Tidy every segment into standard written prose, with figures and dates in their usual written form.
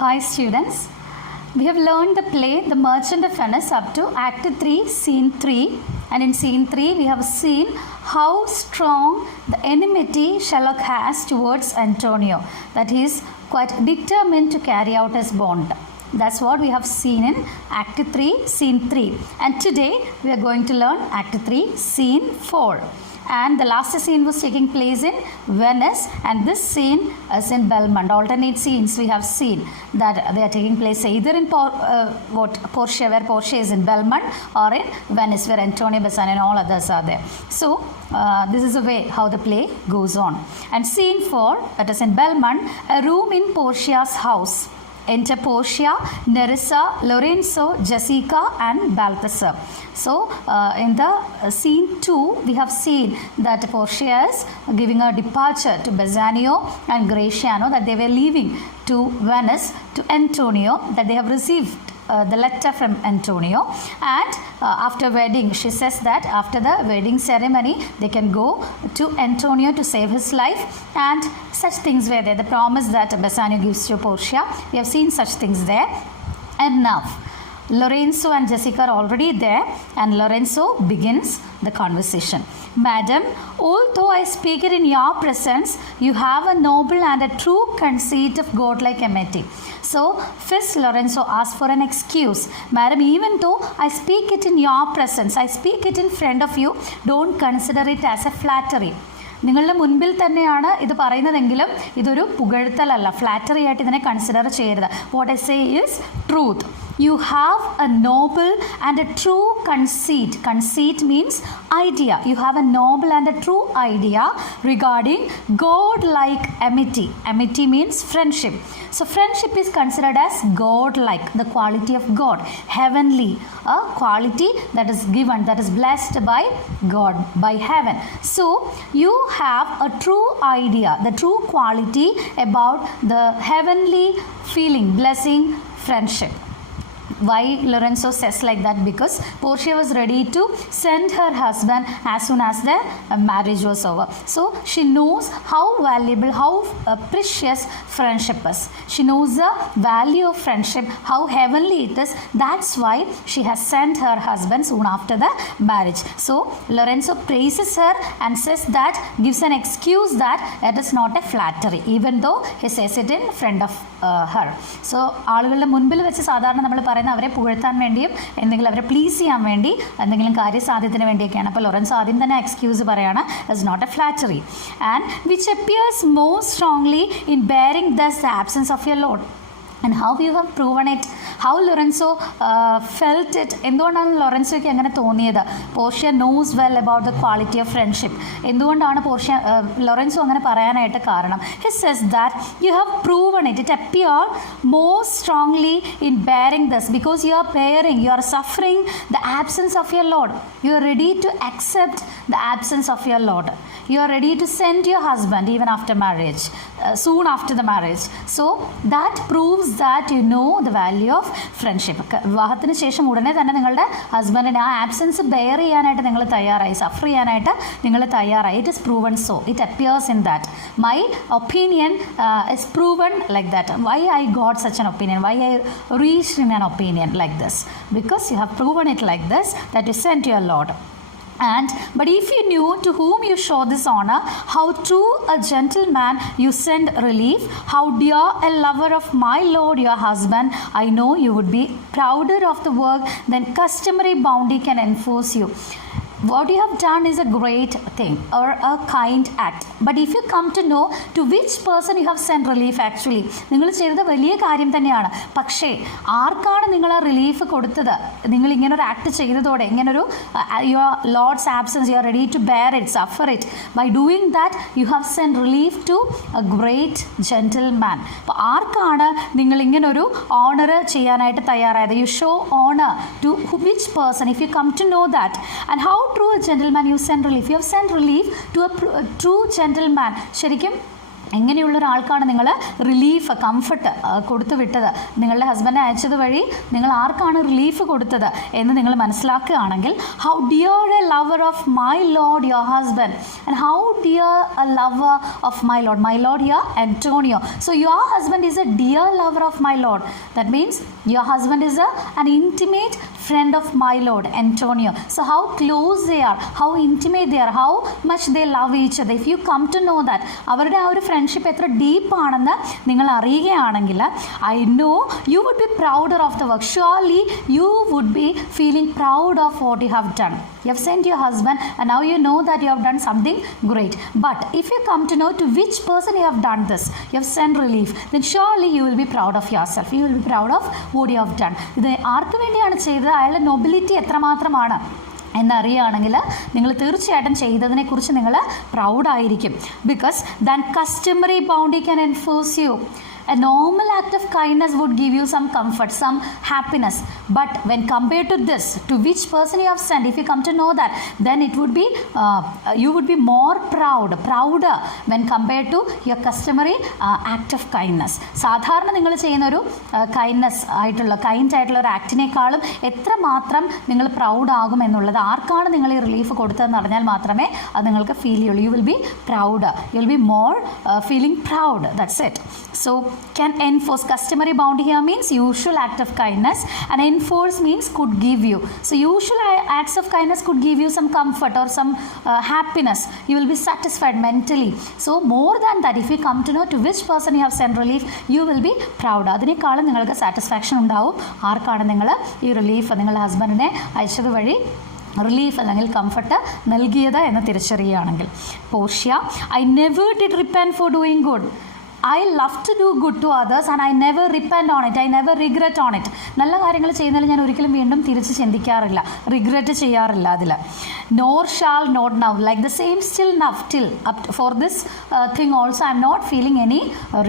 Hi students, we have learned the play The Merchant of Venice up to Act 3, Scene 3, and in Scene 3 we have seen how strong the enmity Sherlock has towards Antonio, that he is quite determined to carry out his bond. That's what we have seen in Act 3, Scene 3, and today we are going to learn Act 3, Scene 4. And the last scene was taking place in Venice, and this scene is in Belmont. Alternate scenes we have seen that they are taking place either in Portia, where Portia is in Belmont, or in Venice, where Antonio Bassanio and all others are there. So this is the way how the play goes on. And scene 4, that is in Belmont, a room in Portia's house. Enter Portia, Nerissa, Lorenzo, Jessica and Balthazar. So in the scene 2 we have seen that Portia is giving a departure to Bassanio and Gratiano, that they were leaving to Venice to Antonio, that they have received the letter from Antonio, and after wedding she says that after the wedding ceremony they can go to Antonio to save his life, and such things were there, the promise that Bassanio gives to Portia. We have seen such things there. And now Lorenzo and Jessica are already there, and Lorenzo begins the conversation. Madam, although I speak it in your presence, you have a noble and a true conceit of godlike amity. So first Lorenzo asks for an excuse. Madam, even though I speak it in your presence, I speak it in front of you, don't consider it as a flattery. നിങ്ങളുടെ മുൻപിൽ തന്നെയാണ് ഇത് പറയുന്നതെങ്കിലും ഇതൊരു പുകഴ്ത്തലല്ല, flattery ആയിട്ട് ഇതിനെ consider ചെയ്യരുത്. What I say is truth. You have a noble and a true conceit. Conceit means idea. You have a noble and a true idea regarding God-like amity. Amity means friendship. So friendship is considered as God-like, the quality of God, heavenly, a quality that is given, that is blessed by God, by heaven. So you have a true idea, the true quality about the heavenly feeling, blessing, friendship. Why Lorenzo says like that? Because Portia was ready to send her husband as soon as the marriage was over. So she knows how valuable, how precious friendship is. She knows the value of friendship, how heavenly it is. That's why she has sent her husband soon after the marriage. So Lorenzo praises her and says that, gives an excuse that it is not a flattery, even though he says it in front of her. So ആളുകളുടെ മുൻപിൽ വെച്ച് സാധാരണ നമ്മൾ പറയുന്ന അവരെ പുകഴ്ത്താൻ വേണ്ടിയും എന്തെങ്കിലും അവരെ പ്ലീസ് ചെയ്യാൻ വേണ്ടി എന്തെങ്കിലും കാര്യസാധ്യത്തിന് വേണ്ടിയൊക്കെയാണ്. അപ്പോൾ ലോറൻസ് ആദ്യം തന്നെ എക്സ്ക്യൂസ് പറയാണ്, it's not a flattery, and which appears more strongly in bearing thus the absence of your lord. And how you have proven it, how Lorenzo felt it. എന്തുകൊണ്ടാണ് ലോറൻസോയ്ക്ക് അങ്ങനെ തോന്നിയത്? Portia knows well about the quality of friendship. എന്തുകൊണ്ടാണ് Lorenzo അങ്ങനെ പറയാനായിട്ട് കാരണം? He says that you have proven it, it appear more strongly in bearing this, because you are bearing, you are suffering the absence of your lord. You are ready to accept the absence of your lord. You are ready to send your husband even after marriage, soon after the marriage. So that proves that you know the value of friendship. വിവാഹത്തിന് ശേഷം ഉടനെ തന്നെ നിങ്ങളുടെ ഹസ്ബൻഡിന് ആ absence bear ചെയ്യാനായിട്ട് നിങ്ങൾ തയ്യാറായി, സഫർ ചെയ്യാനായിട്ട് നിങ്ങൾ തയ്യാറായി. It is proven so, it appears in that. My opinion is proven like that. Why I got such an opinion, why I reached in an opinion like this? Because you have proven it like this, that you sent your Lord. But if you knew to whom you show this honor, how true a gentleman you send relief, how dear a lover of my lord your husband, I know you would be prouder of the work than customary bounty can enforce you. What you have done is a great thing or a kind act, but if you come to know to which person you have sent relief, actually നിങ്ങൾ ചെയ്തത് വലിയ കാര്യം തന്നെയാണ്. പക്ഷേ ആർക്കാണ് നിങ്ങൾ ആ relief കൊടുത്തത്? നിങ്ങൾ ഇങ്ങനൊരു ആക്ട് ചെയ്തതോടെ, ഇങ്ങനൊരു your lords absence, you are ready to bear it, suffer it. By doing that you have send relief to a great gentleman. അപ്പോൾ ആർക്കാണ് നിങ്ങൾ ഇങ്ങനൊരു ഓണർ ചെയ്യാനായിട്ട് തയ്യാറായത്? You show honour to which person, if you come to know that. And how true a gentleman you send relief. You have sent relief to a true gentleman. ശരിക്കും എങ്ങനെയുള്ള ഒരാൾക്കാണ് നിങ്ങൾ relief comfort കൊടുത്തു വിട്ടത്, നിങ്ങളുടെ husband അയച്ചത് വഴി നിങ്ങൾ ആർക്കാണ് റിലീഫ് കൊടുത്തത് എന്ന് നിങ്ങൾ മനസ്സിലാക്കുകയാണെങ്കിൽ, how dear a lover of my lord your husband and how dear a lover of my lord your Antonio. So your husband is a dear lover of my Lord. That means your husband is an intimate friend of my Lord Antonio. So how close they are, how intimate they are, how much they love each other. If you come to know that, അവരുടെ ആ ഒരു friendship എത്ര ഡീപ്പാണെന്ന് നിങ്ങൾ അറിയുകയാണെങ്കിൽ, I know you would be prouder of the work. Surely you would be feeling proud of what you have done. You have sent your husband and now you know that you have done something great. But if you come to know to which person you have done this, you have sent relief, then surely you will be proud of yourself. You will be proud of what you have done. ഇത് ആർക്ക് വേണ്ടിയാണ് ചെയ്തത്, അയാളുടെ nobility എത്രമാത്രമാണ് എന്നറിയുകയാണെങ്കിൽ നിങ്ങൾ തീർച്ചയായിട്ടും ചെയ്തതിനെക്കുറിച്ച് നിങ്ങൾ പ്രൗഡായിരിക്കും. Because than customary bounty can enforce you. A normal act of kindness would give you some comfort, some happiness. But when compared to this, to which person you have sent, if you come to know that, then it would be, you would be more prouder when compared to your customary act of kindness. സാധാരണ നിങ്ങൾ ചെയ്യുന്നൊരു kindness ആയിട്ടുള്ള ഒരു ആക്ടിനേക്കാളും എത്രമാത്രം നിങ്ങൾ proud ആകും എന്നുള്ളത്, ആർക്കാണ് നിങ്ങൾ ഈ റിലീഫ് കൊടുത്തതെന്ന് അറിഞ്ഞാൽ മാത്രമേ അത് നിങ്ങൾക്ക് ഫീൽ ചെയ്യുള്ളൂ. You will be proud, you will be more feeling proud. That's it. So can enforce, customary bound here means usual act of kindness, and enforce means could give you. So usual acts of kindness could give you some comfort or some happiness. You will be satisfied mentally. So more than that, if you come to know to which person you have sent relief, you will be proud. അതിനേക്കാളും നിങ്ങൾക്ക് satisfaction ഉണ്ടാവും. ആർക്കാണ് നിങ്ങൾ ഈ relief നിങ്ങളുടെ ഹസ്ബൻഡിനെ അയച്ചത് വഴി റിലീഫ് അല്ലെങ്കിൽ കംഫർട്ട് നൽകിയത് എന്ന് തിരിച്ചറിയുകയാണെങ്കിൽ. Portia, I never did repent for doing good. I love to do good to others and I never repent on it. I never regret on it. നല്ല കാര്യങ്ങൾ ചെയ്യുന്നതിൽ ഞാൻ ഒരിക്കലും വീണ്ടും തിരിച്ച് ചിന്തിക്കാറില്ല, റിഗ്രറ്റ് ചെയ്യാറില്ല അതിൽ. Nor shall not now, like the same still now, till up for this thing also I am not feeling any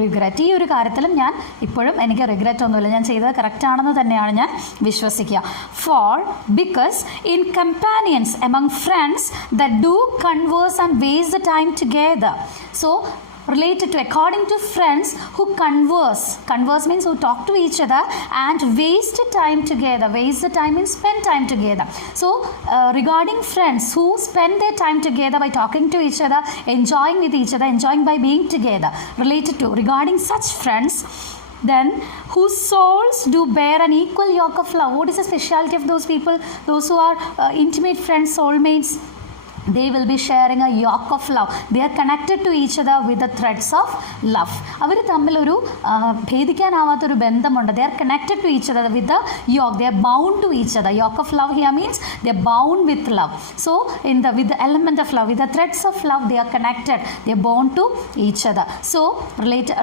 regret. ഈ ഒരു കാര്യത്തിലും ഞാൻ ഇപ്പോഴും എനിക്ക് റിഗ്രറ്റ് ഒന്നുമില്ല, ഞാൻ ചെയ്തത് കറക്റ്റ് ആണെന്ന് തന്നെയാണ് ഞാൻ വിശ്വസിക്കുക. For because in companions among friends that do converse and waste the time together. So related to, according to friends who converse means who talk to each other and waste time together. Waste the time means spend time together. So regarding friends who spend their time together by talking to each other, enjoying with each other, enjoying by being together, related to, regarding such friends, then whose souls do bear an equal yoke of love. What is the speciality of those people? Those who are intimate friends, soulmates, they will be sharing a yoke of love. They are connected to each other with the threads of love. അവർ തമ്മിലൊരു ഭേദിക്കാനാവാത്തൊരു ബന്ധമുണ്ട്. They are connected to each other with the yoke. They are bound to each other. Yoke of love here means they are bound with love. So with the element of love, with the threads of love, they are connected. They are bound to each other. So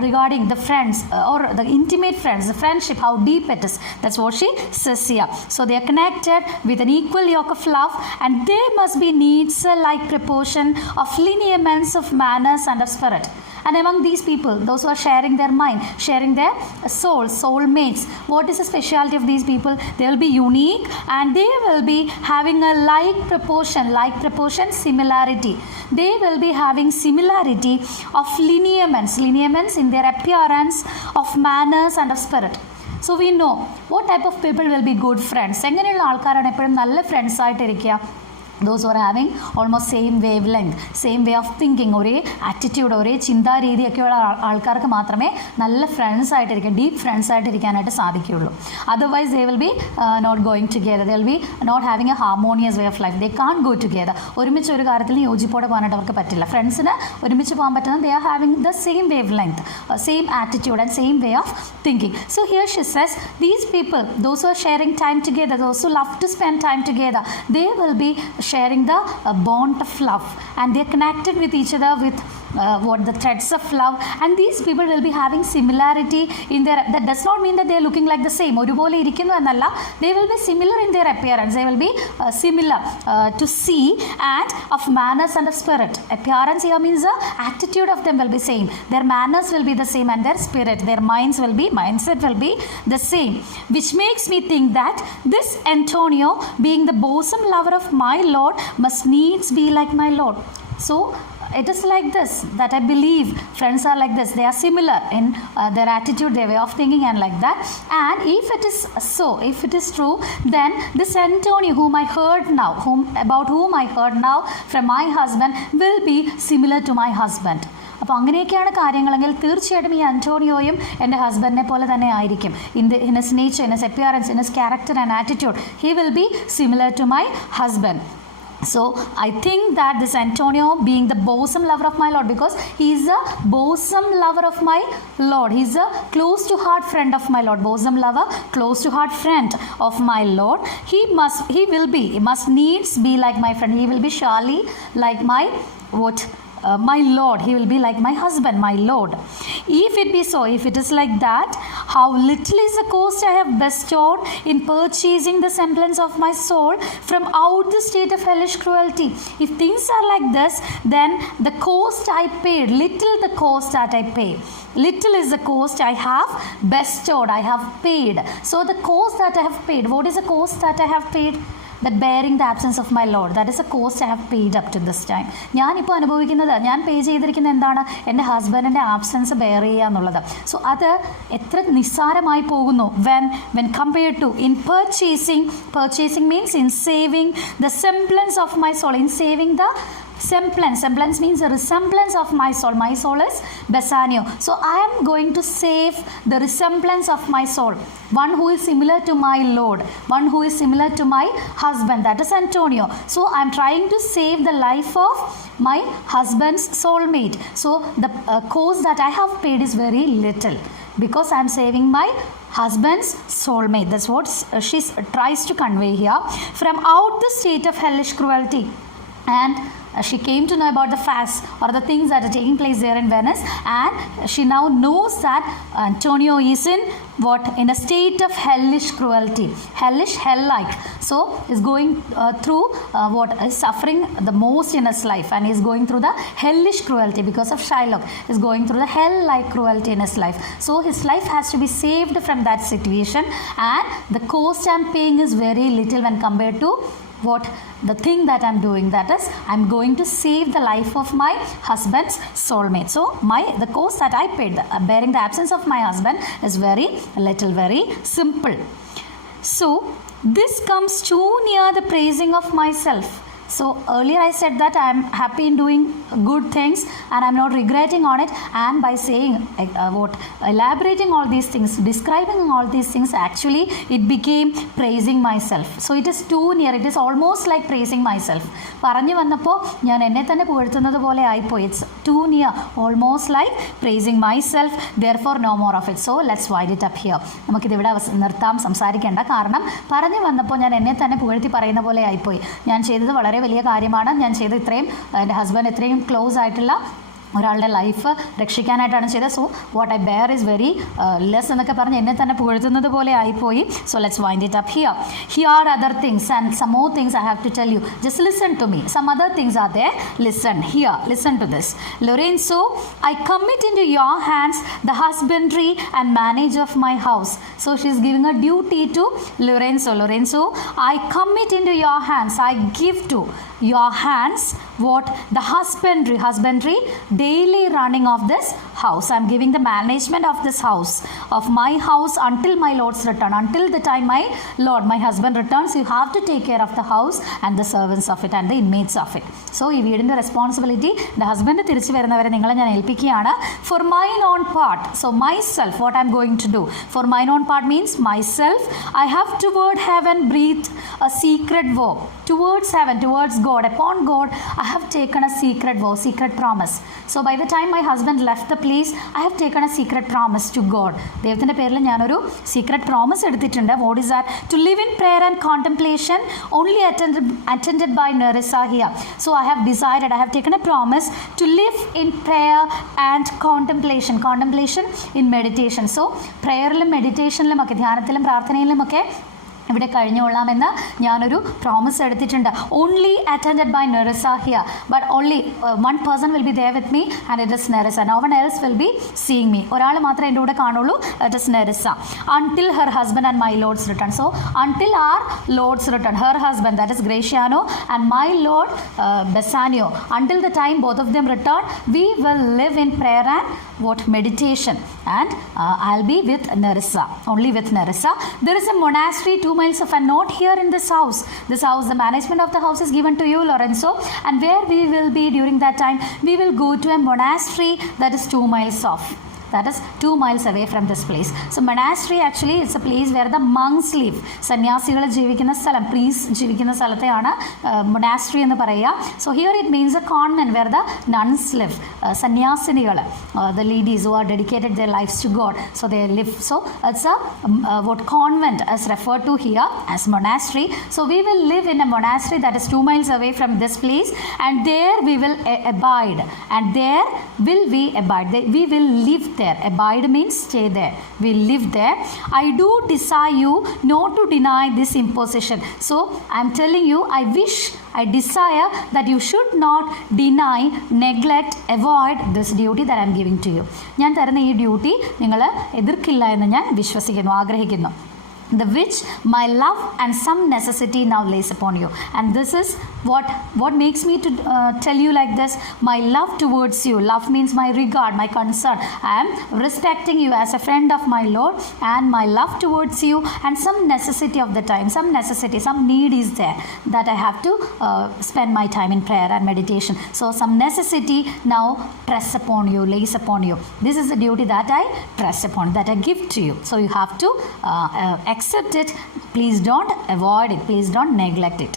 regarding the friends or the intimate friends, the friendship, how deep it is. That's what she says here. So they are connected with an equal yoke of love, and there must be needs like proportion of lineaments of manners and of spirit. And among these people, those who are sharing their mind, sharing their soulmates, what is the speciality of these people? They will be unique and they will be having a like proportion, similarity. They will be having similarity of lineaments in their appearance, of manners and of spirit. So we know what type of people will be good friends. എങ്ങനെയുള്ള ആൾക്കാരാണ് എപ്പോഴും നല്ല friends ആയിട്ടിരിക്കുക? Those who are having almost same wavelength, same way of thinking, ഒരേ attitude, ഒരേ ചിന്താരീതിയൊക്കെയുള്ള ആൾക്കാർക്ക് മാത്രമേ നല്ല ഫ്രണ്ട്സ് ആയിട്ടിരിക്കാൻ, ഡീപ്പ് ഫ്രണ്ട്സ് ആയിട്ടിരിക്കാനായിട്ട് സാധിക്കുകയുള്ളൂ. Otherwise they will be not going together. They will be not having a harmonious way of life. They can go together. ഒരുമിച്ച് ഒരു കാര്യത്തിൽ യോജിപ്പോടെ പോകാനായിട്ട് അവർക്ക് പറ്റില്ല. ഫ്രണ്ട്സിന് ഒരുമിച്ച് പോകാൻ പറ്റുന്നത് they are having the same wave length, same attitude and same way of thinking. So here she says, these people, those who are sharing time together, those who love to spend time together, they will be sharing the bond of love, and they are connected with each other with the threads of love, and these people will be having similarity in their, that does not mean that they are looking like the same, ഒരുപോലെ ഇരിക്കുന്നു എന്നല്ല, they will be similar in their appearance, they will be similar to see, and of manners and of spirit. Appearance here means the attitude of them will be same, their manners will be the same, and their spirit, their mindset will be the same, which makes me think that this Antonio, being the bosom lover of my Lord, must needs be like my Lord. So it is like this, that I believe friends are like this. They are similar in their attitude, their way of thinking and like that. And if it is so, if it is true, then this Antonio whom I heard now, about whom I heard now from my husband will be similar to my husband. അപ്പോൾ അങ്ങനെയൊക്കെയാണ് കാര്യങ്ങളെങ്കിൽ തീർച്ചയായിട്ടും ഈ അന്റോണിയോയും എൻ്റെ ഹസ്ബൻഡിനെ പോലെ തന്നെ ആയിരിക്കും. In his nature, in his appearance, in his character and attitude, he will be similar to my husband. So I think that this Antonio being the bosom lover of my Lord, because he is a bosom lover of my Lord, he is a close to heart friend of my Lord, bosom lover, close to heart friend of my Lord, he must needs be like my friend. He will be surely like my my Lord. He will be like my husband, my Lord. If it be so, if it is like that, how little is the cost I have bestowed in purchasing the semblance of my soul from out the state of hellish cruelty. If things are like this, then the cost I paid, little the cost that I pay. Little is the cost I have bestowed, I have paid. So the cost that I have paid, what is the cost that I have paid? That bearing the absence of my Lord, that is a cost I have paid up to this time. ഞാനിപ്പോൾ അനുഭവിക്കുന്നത്, ഞാൻ പേ ചെയ്തിരിക്കുന്നത് എന്താണ്? എൻ്റെ ഹസ്ബൻഡിൻ്റെ absence bear ചെയ്യുക എന്നുള്ളത്. So അത് എത്ര നിസ്സാരമായി പോകുന്നു when compared to in purchasing means in saving the semblance of my soul, in saving the semblance means the resemblance of my soul. My soul is Bassanio. So I am going to save the resemblance of my soul, one who is similar to my Lord, one who is similar to my husband, that is Antonio. So I am trying to save the life of my husband's soulmate. So the cost that I have paid is very little, because I am saving my husband's soulmate. That's what she tries to convey here. From out the state of hellish cruelty, and she came to know about the facts or the things that are taking place there in Venice, and she now knows that Antonio is in a state of hellish cruelty, hellish, hell-like. So is going through what is suffering the most in his life, and is going through the hellish cruelty because of Shylock, is going through the hell-like cruelty in his life. So his life has to be saved from that situation, and the cost I'm paying is very little when compared to the thing that I'm doing, that is I'm going to save the life of my husband's soulmate. So the cost that I paid, bearing the absence of my husband, is very little, very simple. So this comes too near the praising of myself. So earlier I said that I am happy in doing good things and I am not regretting on it, and by saying elaborating all these things, describing all these things, actually it became praising myself. So it is too near, it is almost like praising myself. പറഞ്ഞു വന്നപ്പോൾ ഞാൻ എന്നെ തന്നെ പുകഴ്ത്തുന്നത് പോലെ ആയിപ്പോയി. It's too near, almost like praising myself, therefore no more of it. So let's wind it up here. നമുക്കിതിവിടെ നിർത്താം, സംസാരിക്കേണ്ട. കാരണം പറഞ്ഞു വന്നപ്പോൾ ഞാൻ എന്നെ തന്നെ പുകഴ്ത്തി പറയുന്ന പോലെ ആയിപ്പോയി. ഞാൻ ചെയ്തത് വളരെ വലിയ കാര്യമാണ്. ഞാൻ ചെയ്ത ഇത്രയും എൻ്റെ ഹസ്ബൻഡ് ഇത്രയും ക്ലോസ് ആയിട്ടുള്ള ഒരാളുടെ ലൈഫ് രക്ഷിക്കാനായിട്ടാണ് ചെയ്തത്. So what I bear is very less എന്നൊക്കെ പറഞ്ഞ് എന്നെ തന്നെ പുകഴ്ത്തുന്നത് പോലെ ആയിപ്പോയി. So let's wind it up here. Here are other things and some more things I have to tell you. Just listen to me. Some other things are there. Listen here. Listen to this. Lorenzo, I commit into your hands the husbandry and manage of my house. So she is giving a duty to Lorenzo. Lorenzo, I commit into your hands. I give to your hands the husbandry daily running of this house. I am giving the management of this house, of my house, until my Lord's return, until the time my Lord, my husband returns. You have to take care of the house and the servants of it and the inmates of it. So ഈ വീടിൻ്റെ responsibility the husband തിരിച്ചു വരുന്നവരെ നിങ്ങളെ ഞാൻ ഏൽപ്പിക്കുകയാണ്. For mine own part, so myself, what I am going to do, for mine own part means myself, I have toward heaven breathed a secret vow. Towards heaven, towards God, upon God, I have taken a secret vow, secret promise. So by the time my husband left the place, I have taken a secret promise to God. ദൈവത്തിൻ്റെ പേരിൽ ഞാനൊരു secret promise എടുത്തിട്ടുണ്ട്. What is that? To live in prayer and contemplation, only attended by Nerissa here. So I have decided, I have taken a promise to live in prayer and contemplation. Contemplation in meditation. So പ്രയറിലും മെഡിറ്റേഷനിലും ഒക്കെ, ധ്യാനത്തിലും പ്രാർത്ഥനയിലും ഒക്കെ ഇവിടെ കഴിഞ്ഞുകൊള്ളാമെന്ന് ഞാനൊരു promise എടുത്തിട്ടുണ്ട്. Only attended by Nerissa here, but only one person will be there with me and it is Nerissa. No one else will be seeing me. ഒരാൾ മാത്രമേ എൻ്റെ കൂടെ കാണുള്ളൂ, it is Nerissa. Until her husband and my lords return. So until our lords return, her husband that is Gratiano and my lord Bassanio, until the time both of them return, we will live in prayer and what meditation, and I'll be with Nerissa, only with Nerissa. There is a monastery 2 miles off and not here in this house. This house, the management of the house is given to you, Lorenzo, and where we will be during that time, we will go to a monastery that is 2 miles off. That is 2 miles away from this place. So monastery actually it's a place where the monks live. സന്യാസികൾ ജീവിക്കുന്ന സ്ഥലം, പ്രീസ് ജീവിക്കുന്ന സ്ഥലത്തെയാണ് monastery എന്ന് പറയുക. So here it means a convent where the nuns live. സന്യാസിനികൾ, the ladies who are dedicated their lives to God, so they live. So it's a what convent is referred to here as monastery. So we will live in a monastery that is 2 miles away from this place, and there we will abide, and there will we abide. We will live there. Abide means stay there. We live there. I do desire you not to deny this imposition. So I am telling you, I desire that you should not deny, neglect, avoid this duty that I am giving to you. ഞാൻ തരുന്ന ഈ duty നിങ്ങൾ എതിർക്കില്ല എന്ന് ഞാൻ വിശ്വസിക്കുന്നു, ആഗ്രഹിക്കുന്നു. The which my love and some necessity now lays upon you. And this is what makes me to tell you like this. My love towards you, love means my regard, my concern. I am respecting you as a friend of my Lord, and my love towards you, and some necessity of the time, some necessity, some need is there that I have to spend my time in prayer and meditation. So some necessity now press upon you, lays upon you. This is the duty that I press upon, that I give to you. So you have to accept it. Please don't avoid it. Please don't neglect it.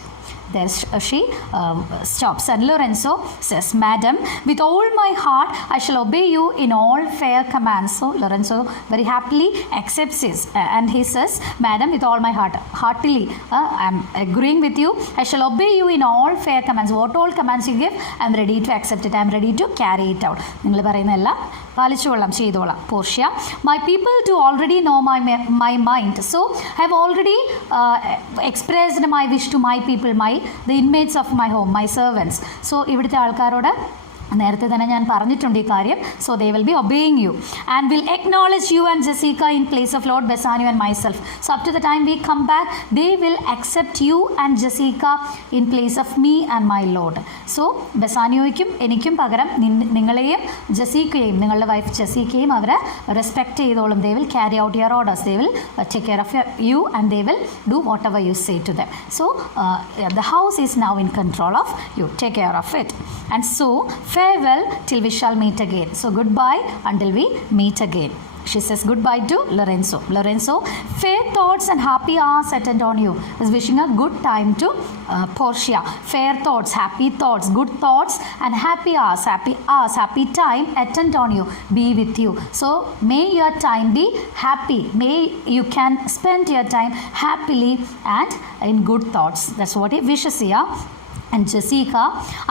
There she stops, and Lorenzo says, Madam, with all my heart I shall obey you in all fair commands. So Lorenzo very happily accepts this, and he says, Madam, with all my heart, heartily I am agreeing with you. I shall obey you in all fair commands. What all commands you give, I am ready to accept it. I am ready to carry it out. നിങ്ങൾ പറയുന്ന എല്ലാം പാലിച്ചുകൊള്ളാം, ചെയ്തോളാം. Portia, my people do already know my mind, so I have already expressed my wish to my people, the inmates of my home, my servants. So ഇവിടുത്തെ ആൾക്കാരോട് നേരത്തെ തന്നെ ഞാൻ പറഞ്ഞിട്ടുണ്ട് ഈ കാര്യം. So they will B obeying you and will acknowledge you and Jessica in place of Lord Bassanio and myself. So up to the time we come back, they will accept you and Jessica in place of me and my Lord. So ബസാനിയോയ്ക്കും എനിക്കും പകരം നിങ്ങളെയും ജസീക്കയെയും, നിങ്ങളുടെ wife ജസീക്കയെയും അവരെ respect ചെയ്തോളും. They will carry out your orders. They will take care of you, and they will do whatever you say to them. So the house is now in control of you. Take care of it. And so farewell till we shall meet again. So goodbye until we meet again. She says goodbye to Lorenzo. Lorenzo, fair thoughts and happy hours attend on you. Is wishing a good time to Portia. Fair thoughts, happy thoughts, good thoughts, and happy hours, happy time attend on you, be with you. So may your time be happy. May you can spend your time happily and in good thoughts. That's what he wishes here. And Jessica,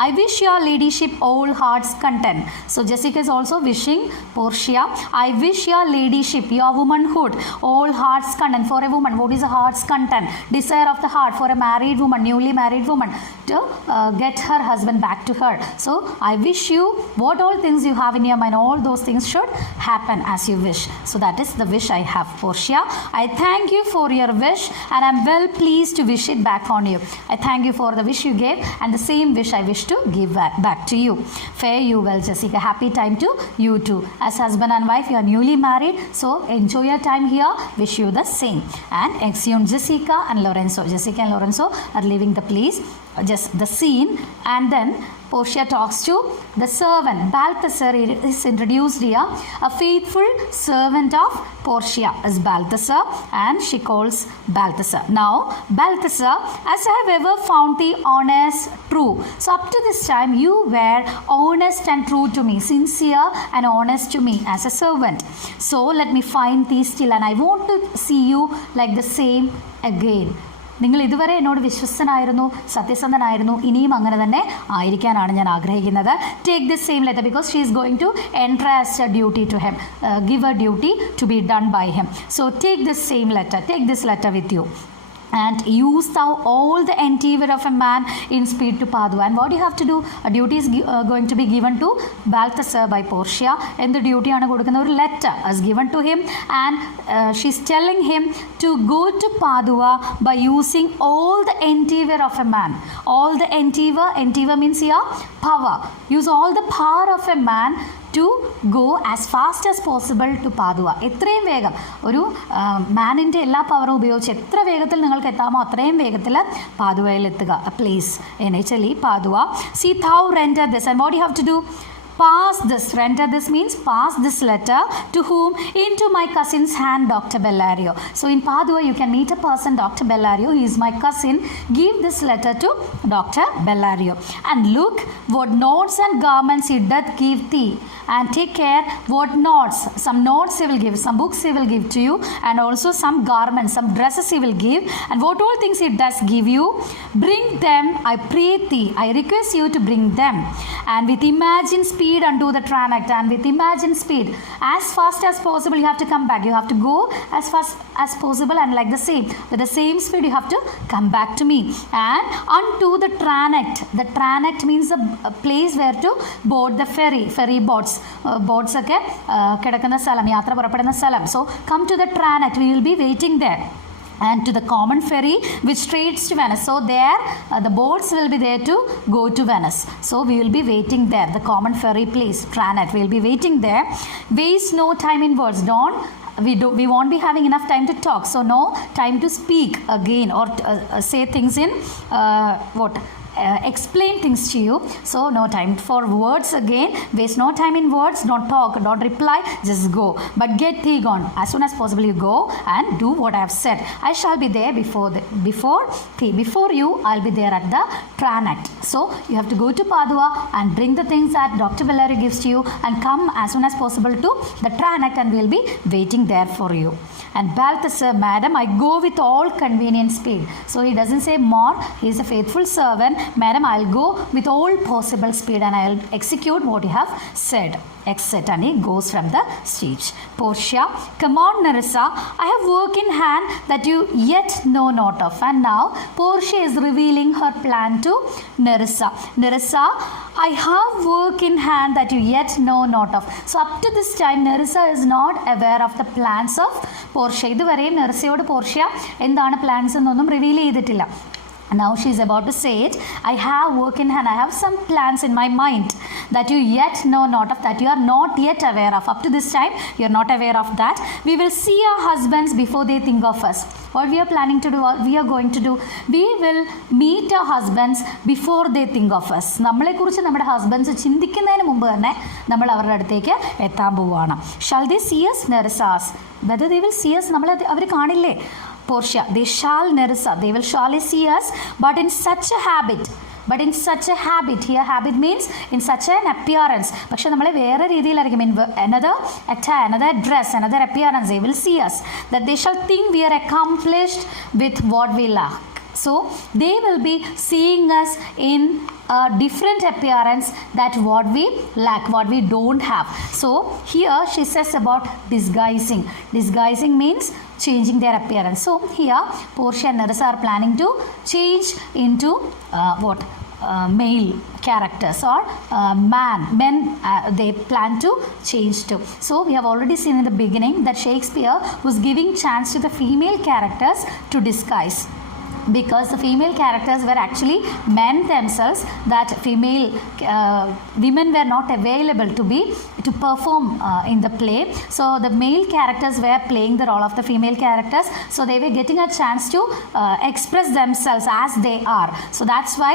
I wish your ladyship all hearts content. So Jessica is also wishing Portia, I wish your ladyship, your womanhood, all hearts content. For a woman, what is a heart's content? Desire of the heart for a married woman, newly married woman, to get her husband back to her. So I wish you what all things you have in your mind, all those things should happen as you wish. So that is the wish I have, Portia. I thank you for your wish, and I am well pleased to wish it back on you. I thank you for the wish you gave, and the same wish I wish to give back to you. Fare you well, Jessica. Happy time to you too. As husband and wife, you are newly married, so enjoy your time here. Wish you the same. And exeunt Jessica and Lorenzo. Jessica and Lorenzo are leaving the place, just the scene, and then Portia talks to the servant. Balthasar is introduced here. A faithful servant of Portia is Balthasar, and she calls Balthasar. Now, Balthasar, as I have ever found thee honest, true. So up to this time, you were honest and true to me, sincere and honest to me as a servant. So let me find thee still, and I want to see you like the same again. നിങ്ങൾ ഇതുവരെ എന്നോട് വിശ്വസ്തനായിരുന്നു, സത്യസന്ധനായിരുന്നു, ഇനിയും അങ്ങനെ തന്നെ ആയിരിക്കാനാണ് ഞാൻ ആഗ്രഹിക്കുന്നത്. Take this same letter, because she is going to entrust a duty to him, give a duty to be done by him. So take this same letter, take this letter with you. and use thou all the endeavour of a man in speed to Padua. And what you have to do, a duty is going to be given to Balthasar by Portia. And the duty ആണ് കൊടുക്കുന്ന ഒരു letter is given to him, and she's telling him to go to Padua by using all the endeavour of a man. All the endeavour means here power. Use all the power of a man to go as fast as possible to Padua. എത്രയും വേഗം ഒരു മാനിൻ്റെ എല്ലാ പവറും ഉപയോഗിച്ച് എത്ര വേഗത്തിൽ നിങ്ങൾക്ക് എത്താമോ അത്രയും വേഗത്തിൽ പാതുവയിൽ എത്തുക. Place in Italy, Padua. See, thou render this, and what you have to do? Pass this. Render this means pass this letter to whom? Into my cousin's hand, Dr. Bellario. So in Padua you can meet a person, Dr. Bellario. He is my cousin. Give this letter to Dr. Bellario. And look what notes and garments he doth give thee. And take care what notes. Some notes he will give, some books he will give to you, and also some garments, some dresses he will give. And what all things he does give you, bring them, I pray thee, I request you to bring them. And with imagined speed unto the tranect, and with imagined speed, as fast as possible you have to come back. You have to go as fast as possible, and like the same, with the same speed you have to come back to me. And unto the tranect. The tranect means a place where to board the ferry boats. Boats ഒക്കെ കിടക്കുന്ന സ്ഥലം, യാത്ര പുറപ്പെടുന്ന സ്ഥലം. So come to the tranect, we will be waiting there. And to the common ferry which trades to Venice. So there the boats will be there to go to Venice. So we will be waiting there. The common ferry place, tranect, we will be waiting there. Waste no time in words. We won't be having enough time to talk. So no time to speak again or say things in explain things to you. So no time for words again. Waste no time in words. Don't talk, don't reply, just go. But get thee gone. As soon as possible you go and do what I have said. I shall be there before you. I'll be there at the tranect. So you have to go to Padua and bring the things that Dr. Bellario gives to you, and come as soon as possible to the tranect, and we'll be waiting there for you. And Balthasar, madam, I go with all convenient speed. So he doesn't say more. He is a faithful servant. Madam, I'll go with all possible speed, and I'll execute what you have said. Exit. And he goes from the stage. Portia, come on, Nerissa, I have work in hand that you yet know not of. And now Portia is revealing her plan to Nerissa. Nerissa, I have work in hand that you yet know not of. So up to this time Nerissa is not aware of the plans of Portia. ഇതുവരെയും നെറിസയോട് Portia എന്താണ് plans എന്നൊന്നും reveal ചെയ്തിട്ടില്ല. Now she is about to say it. I have work in hand. I have some plans in my mind that you yet know not of, that you are not yet aware of. Up to this time, you are not aware of that. We will see our husbands before they think of us. What we are planning to do, what we are going to do, we will meet our husbands before they think of us. നമ്മളെക്കുറിച്ച് നമ്മുടെ husbands ചിന്തിക്കുന്നതിന് മുമ്പ് തന്നെ നമ്മൾ അവരുടെ അടുത്തേക്ക് എത്താൻ പോവുകയാണ്. Shall they see us? Nerissa asks. Whether they will see us, നമ്മളെ അവർ കാണില്ലേ? Portia, they shall, Nerissa, they will surely see us, but in such a habit. Here habit means in such an appearance. പക്ഷെ നമ്മളെ വേറെ രീതിയിലായിരിക്കും. In another attire, another dress, another appearance, they will see us. That they shall think we are accomplished with what we lack. So they will be seeing us in a different appearance that what we lack, what we don't have. So here she says about disguising. Disguising means changing their appearance. So here Portia and Nerissa are planning to change into male characters or men they plan to change to. So we have already seen in the beginning that Shakespeare was giving chance to the female characters to disguise, because the female characters were actually men themselves, that female women were not available to perform in the play. So the male characters were playing the role of the female characters, so they were getting a chance to express themselves as they are. So that's why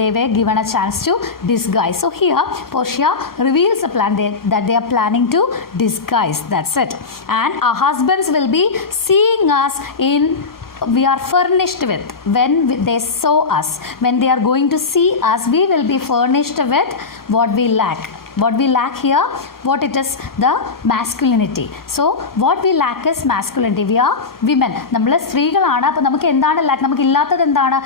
they were given a chance to disguise. So here Portia reveals a plan that they are planning to disguise. That's it. And our husbands will be seeing us in, we are furnished with, when they saw us, when they are going to see us, we will be furnished with what we lack. What we lack here, what it is, the masculinity. So what we lack is masculinity. We are women. നമ്മൾ സ്ത്രീകളാണ്. അപ്പോൾ നമുക്ക് എന്താണ് ലാക്ക്, നമുക്ക് ഇല്ലാത്തത് എന്താണ്?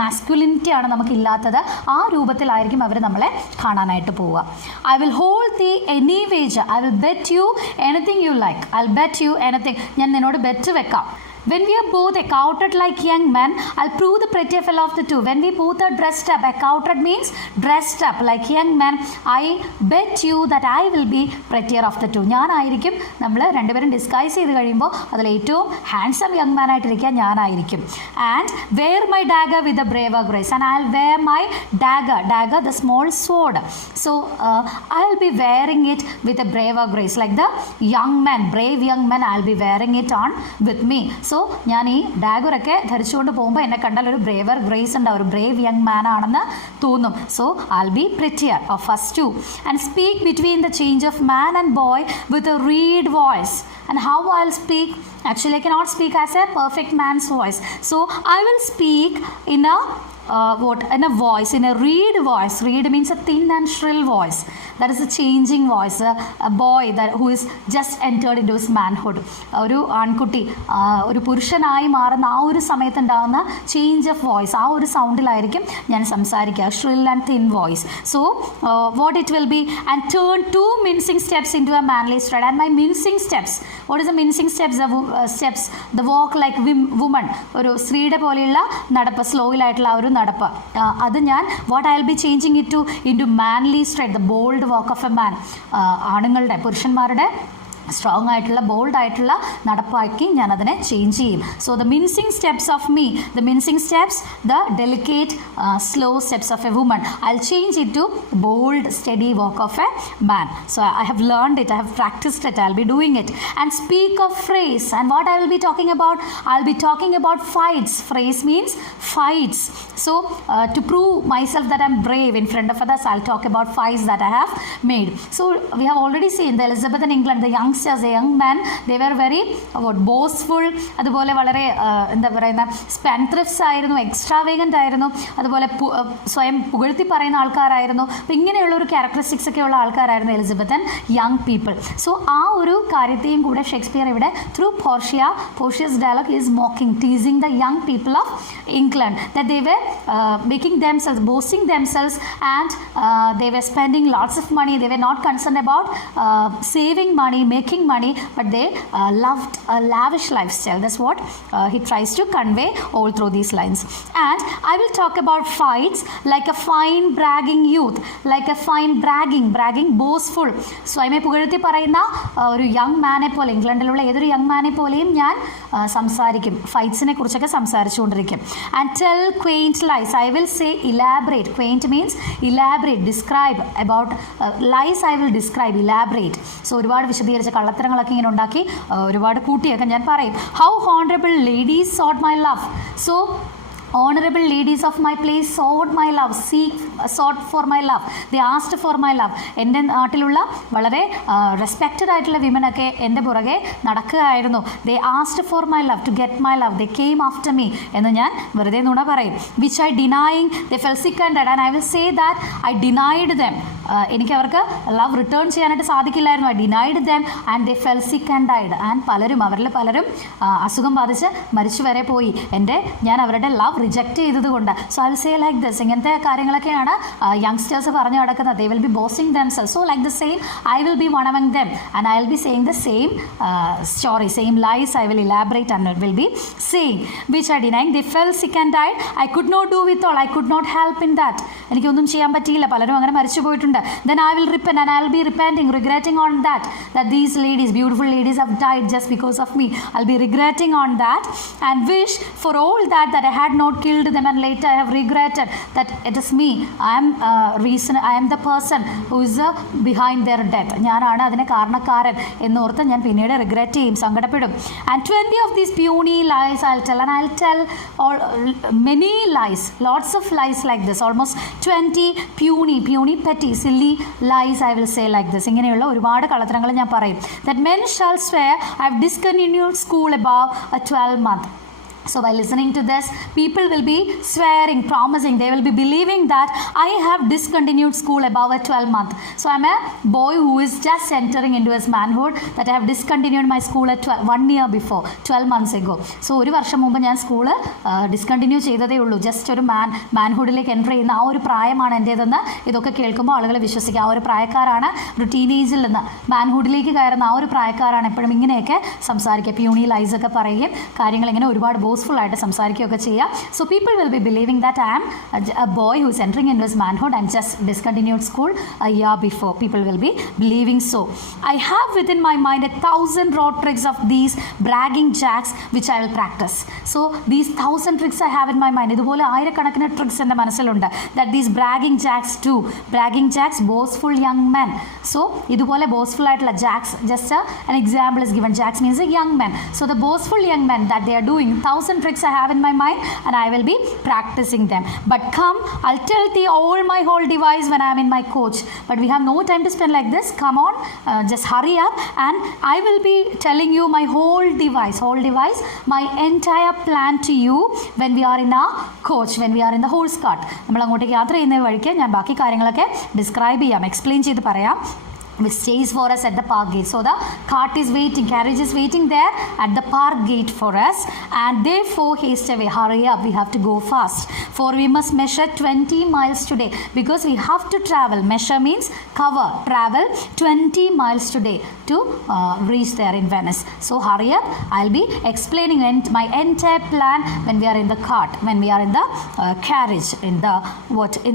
Masculinity ആണ് നമുക്ക് ഇല്ലാത്തത്. ആ രൂപത്തിലായിരിക്കും അവർ നമ്മളെ കാണാനായിട്ട് പോവുക. I will hold thee any wager. I will bet you anything you like. I'll bet you anything. ഞാൻ നിന്നോട് ബെറ്റ് വെക്കാം. When we are both accoutred like young men, I'll prove the prettier fellow of the two. When we both are dressed up, accoutred means dressed up like young men, I bet you that I will be prettier of the two. ഞാനായിരിക്കും, നമ്മൾ രണ്ടുപേരും disguise ചെയ്ത് കഴിയുമ്പോൾ അതിൽ ഏറ്റവും handsome young man ആയിട്ടിരിക്കുക ഞാനായിരിക്കും. And wear my dagger with a braver grace, and I'll wear my dagger the small sword, so I'll be wearing it with a braver grace like the young men, brave young men, I'll be wearing it on with me. So ഞാൻ ഈ ഡാഗറൊക്കെ ധരിച്ചുകൊണ്ട് പോകുമ്പോൾ എന്നെ കണ്ടാൽ ഒരു ബ്രേവർ grace ഉണ്ടാവും, ഒരു Brave young man ആണെന്ന് തോന്നും. So I'll be prettier of us too. And speak between the change of man and boy with a reed voice. And how I'll speak? Actually, I cannot speak as a perfect man's voice. So I will speak in a in a voice, in a reed voice. Reed means a thin and shrill voice. That is a changing voice. A boy who is just entered into his manhood. ഒരു ആൺകുട്ടി ഒരു പുരുഷനായി മാറുന്ന ആ ഒരു സമയത്തുണ്ടാകുന്ന change of voice, ആ ഒരു സൗണ്ടിലായിരിക്കും ഞാൻ സംസാരിക്കുക. Shrill and thin voice. So what it will be, and turn 2 mincing steps into a manly stride. And my mincing steps, what is the mincing steps? Steps, the walk like woman, ഒരു സ്ത്രീയുടെ പോലെയുള്ള നടപ്പ്, സ്ലോയിലായിട്ടുള്ള ഒരു നടപ്പ്, അത് ഞാൻ what I will be changing it to in to manly stride, the bold walk of a man. ആണുങ്ങളുടെ, പുരുഷന്മാരുടെ സ്ട്രോങ് ആയിട്ടുള്ള ബോൾഡ് ആയിട്ടുള്ള നടപ്പാക്കി ഞാൻ അതിനെ ചേഞ്ച് ചെയ്യും. So the mincing steps of me, the mincing steps, the delicate slow steps of a woman, I will change it to bold steady walk of a man. So I have learned it, I have practised it, I will be doing it. And speak of frays, and what I will be talking about? I will be talking about fights. Frays means fights. So to prove myself that I'm brave in front of others, I'll talk about fights that I have made. So we have already seen the Elizabethan England, the youngsters, the young men, they were very boastful, അതുപോലെ വളരെ എന്താ പറയുന്ന സ്പെൻത്രിഫ്റ്റ്സ് ആയിരുന്നു, എക്സ്ട്രാവേഗൻ്റ് ആയിരുന്നു, അതുപോലെ സ്വയം പുകഴ്ത്തി പറയുന്ന ആൾക്കാരായിരുന്നു. അപ്പം ഇങ്ങനെയുള്ള ഒരു ക്യാരക്ടറിസ്റ്റിക്സ് ഒക്കെ ഉള്ള ആൾക്കാരായിരുന്നു എലിസബത്തൻ യങ് പീപ്പിൾ. സോ ആ ഒരു കാര്യത്തെയും കൂടെ ഷേക്സ്പിയർ ഇവിടെ through Portia's dialogue is mocking, teasing the young people of England, that they were making themselves, boasting themselves, and they were spending lots of money. They were not concerned about saving money, making money, but they loved a lavish lifestyle. That's what he tries to convey all through these lines. And I will talk about fights like a fine bragging youth, like a fine bragging, boastful. സ്വയമേ പുകഴ്ത്തി പറയുന്ന ഒരു young മാനെ പോലെ, ഇംഗ്ലണ്ടിലുള്ള ഏതൊരു young മാനെ പോലെയും ഞാൻ സംസാരിക്കും, ഫൈറ്റ്സിനെ കുറിച്ചൊക്കെ സംസാരിച്ചുകൊണ്ടിരിക്കും. And tell quaint lies, I will say elaborate. Quaint means elaborate, describe about lies, I will describe, elaborate. So ഒരുപാട് വിശദീകരിച്ച കള്ളത്തരങ്ങളൊക്കെ ഇങ്ങനെ ഉണ്ടാക്കി ഒരുപാട് കൂട്ടിയൊക്കെ ഞാൻ പറയും. How honorable ladies sought my love. So honorable ladies of my place sought my love, sought for my love, they asked for my love. എൻ്റെ നാട്ടിലുള്ള വളരെ റെസ്പെക്റ്റഡ് ആയിട്ടുള്ള വിമനൊക്കെ എൻ്റെ പുറകെ നടക്കുകയായിരുന്നു. they asked for my love, to get my love, they came after me എന്ന് ഞാൻ വെറുതെ നുണ പറയും. which I denying, they fell sick and dead, and I will say that I denied them. എനിക്ക് അവർക്ക് ലവ് റിട്ടേൺ ചെയ്യാനായിട്ട് സാധിക്കില്ലായിരുന്നു. I denied them and they fell sick and died. and അവരിൽ പലരും അസുഖം ബാധിച്ച് മരിച്ചു വരെ പോയി, ഞാൻ അവരുടെ ലവ് റിജക്റ്റ് ചെയ്തത് കൊണ്ട്. So I will say like this. ഇങ്ങനത്തെ കാര്യങ്ങളൊക്കെയാണ് യങ്സ്റ്റേഴ്സ് പറഞ്ഞു നടക്കുന്നത്. They will be boasting damsels. So like the same I will be one among them, and I will be saying the same story, same lies I will elaborate and will be saying which I denying. They fell sick and died, I could not do with all, I could not help in that. എനിക്കൊന്നും ചെയ്യാൻ പറ്റിയില്ല, പലരും അങ്ങനെ മരിച്ചു പോയിട്ടുണ്ട്. Then I will repent, and I will be repenting, regretting on that these ladies, beautiful ladies, have died just because of me. I'll be regretting on that, and wish for all that I had not killed them, and later I have regretted that it is me, I am the person who is behind their death. ഞാനാണ് അതിന് കാരണക്കാരൻ എന്നോർത്ത് ഞാൻ പിന്നീട് regret ചെയ്യും, സങ്കടപ്പെടും. And 20 of these puny lies I'll tell, and I'll tell many lies, lots of lies like this, almost 20 puny, petty, silly lies I will say like this. ഇങ്ങനെയുള്ള ഒരുപാട് കളത്തരങ്ങൾ ഞാൻ പറയും. That men shall swear I have discontinued school above a 12 month. So by listening to this, people will be swearing, promising, they will be believing that I have discontinued school above a 12-month. So I'm a boy who is just entering into his manhood, that I have discontinued my school at 1 year before, 12 months ago. So ഒരു വർഷം മുമ്പ് ഞാൻ school discontinue ചെയ്തതേ ഉള്ളൂ. Just ഒരു മാൻഹുഡിലേക്ക് enter ചെയ്യുന്ന ആ ഒരു പ്രായമാണ് എൻ്റേതെന്ന് ഇതൊക്കെ കേൾക്കുമ്പോൾ ആളുകൾ വിശ്വസിക്കുക. ആ ഒരു പ്രായക്കാരാണ്, ഒരു ടീനേജിൽ നിന്ന് മാൻഹുഡിലേക്ക് കയറുന്ന ആ ഒരു പ്രായക്കാരാണ് എപ്പോഴും ഇങ്ങനെയൊക്കെ സംസാരിക്കുക, പ്യൂണി ലൈസ് ഒക്കെ പറയുകയും കാര്യങ്ങളിങ്ങനെ ഒരുപാട് boastful ആയിട്ട് സംസാരിക്കുകയൊക്കെ ചെയ്യുക. So people will be believing that I am a boy who is entering into his manhood and just discontinued school a year before. People will be believing so. I have within my mind 1,000 road tricks of these bragging jacks which I will practice. So these 1,000 tricks I have in my mind. ഇതുപോലെ ആയിരക്കണക്കിന് tricks എൻ്റെ മനസ്സിലുണ്ട്. That these bragging jacks too. Bragging jacks, boastful young men. So ഇതുപോലെ boastful ആയിട്ടുള്ള jacks, just an example is given. Jacks means a young man. So the boastful young men that they are doing, 1,000 tricks I have in my mind and I will be practicing them. But come, I'll tell thee all my whole device when I am in my coach. But we have no time to spend like this. Come on, just hurry up and I will be telling you my whole device, my entire plan to you when we are in our coach, when we are in the horse cart. നമ്മൾ അങ്ങോട്ടേക്ക് യാത്ര ചെയ്യുന്ന വഴിക്ക് ഞാൻ ബാക്കി കാര്യങ്ങളൊക്കെ describe ചെയ്യാം, explain ചെയ്ത് പറയാം, which stays for us at the park gate. So the cart is waiting, carriage is waiting there at the park gate for us, and therefore haste away, hurry up, we have to go fast, for we must measure 20 miles today, because we have to travel. Measure means cover, travel 20 miles today to reach there in Venice. So hurry up, I'll be explaining my entire plan when we are in the cart, when we are in the carriage, in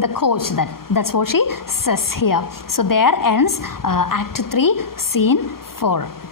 the coach. That's what she says here. So there ends Act 3, Scene 4.